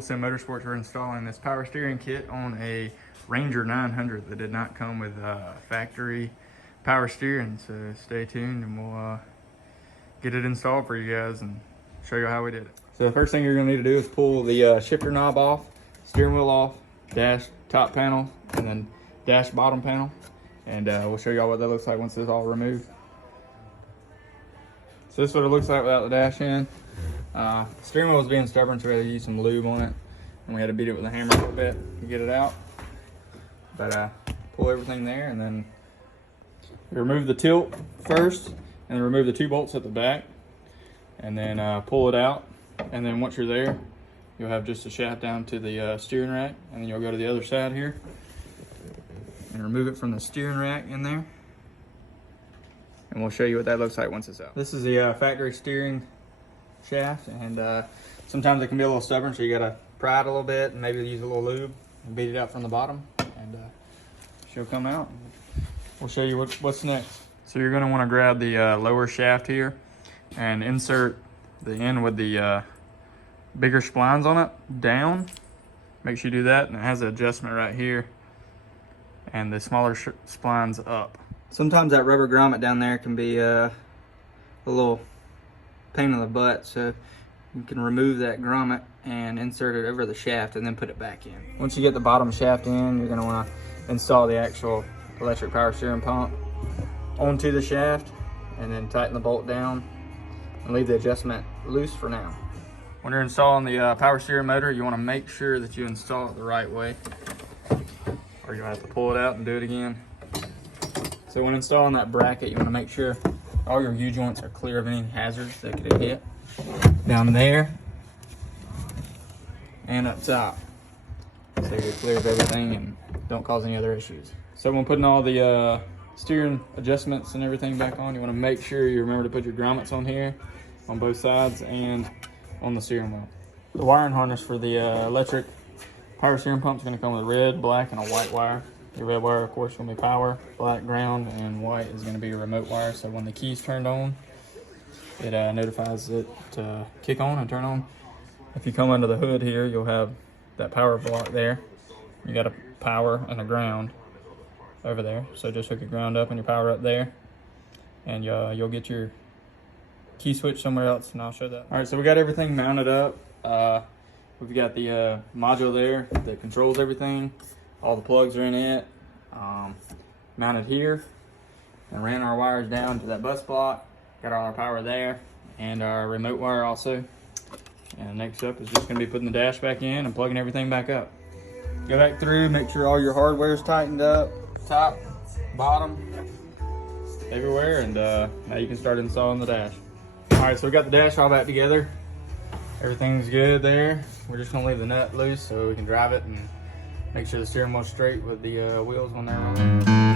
Full Sim Motorsports. We're installing this power steering kit on a Ranger 900 that did not come with factory power steering. So stay tuned and we'll get it installed for you guys and show you how we did it. So the first thing you're gonna need to do is pull the shifter knob off, steering wheel off, dash top panel, and then dash bottom panel. And we'll show y'all what that looks like once it's all removed. So this is what it looks like without the dash in. Steering wheel was being stubborn, so we had to use some lube on it. And we had to beat it with a hammer a little bit to get it out. But pull everything there, and then remove the tilt first, and then remove the 2 bolts at the back. And then pull it out. And then once you're there, you'll have just a shaft down to the steering rack. And then you'll go to the other side here and remove it from the steering rack in there. And we'll show you what that looks like once it's out. This is the factory steering shaft, and sometimes it can be a little stubborn, so you gotta pry it a little bit and maybe use a little lube and beat it out from the bottom, and she'll come out. We'll show you what's next. So you're gonna wanna grab the lower shaft here and insert the end with the bigger splines on it down. Make sure you do that, and it has an adjustment right here, and the smaller splines up. Sometimes that rubber grommet down there can be a little pain in the butt, so you can remove that grommet and insert it over the shaft and then put it back in. Once you get the bottom shaft in, you're going to want to install the actual electric power steering pump onto the shaft, and then tighten the bolt down and leave the adjustment loose for now. When you're installing the power steering motor, you want to make sure that you install it the right way, or you'll have to pull it out and do it again. So when installing that bracket, you want to make sure all your U-joints are clear of any hazards that could hit down there and up top. So you're clear of everything and don't cause any other issues. So when putting all the steering adjustments and everything back on, you want to make sure you remember to put your grommets on here on both sides and on the steering wheel. The wiring harness for the electric power steering pump is going to come with red, black, and a white wire. Your red wire, of course, is going to be power, black ground, and white is going to be your remote wire. So when the key's turned on, it notifies it to kick on and turn on. If you come under the hood here, you'll have that power block there. You got a power and a ground over there. So just hook your ground up and your power up there, and you'll get your key switch somewhere else, and I'll show that. All right, so we got everything mounted up. We've got the module there that controls everything. All the plugs are in it, mounted here, and ran our wires down to that bus block. Got all our power there, and our remote wire also. And next up is just gonna be putting the dash back in and plugging everything back up. Go back through, make sure all your hardware is tightened up, top, bottom, everywhere, and now you can start installing the dash. All right, so we got the dash all back together. Everything's good there. We're just gonna leave the nut loose so we can drive it and make sure the steering wheel's straight with the wheels when they're on.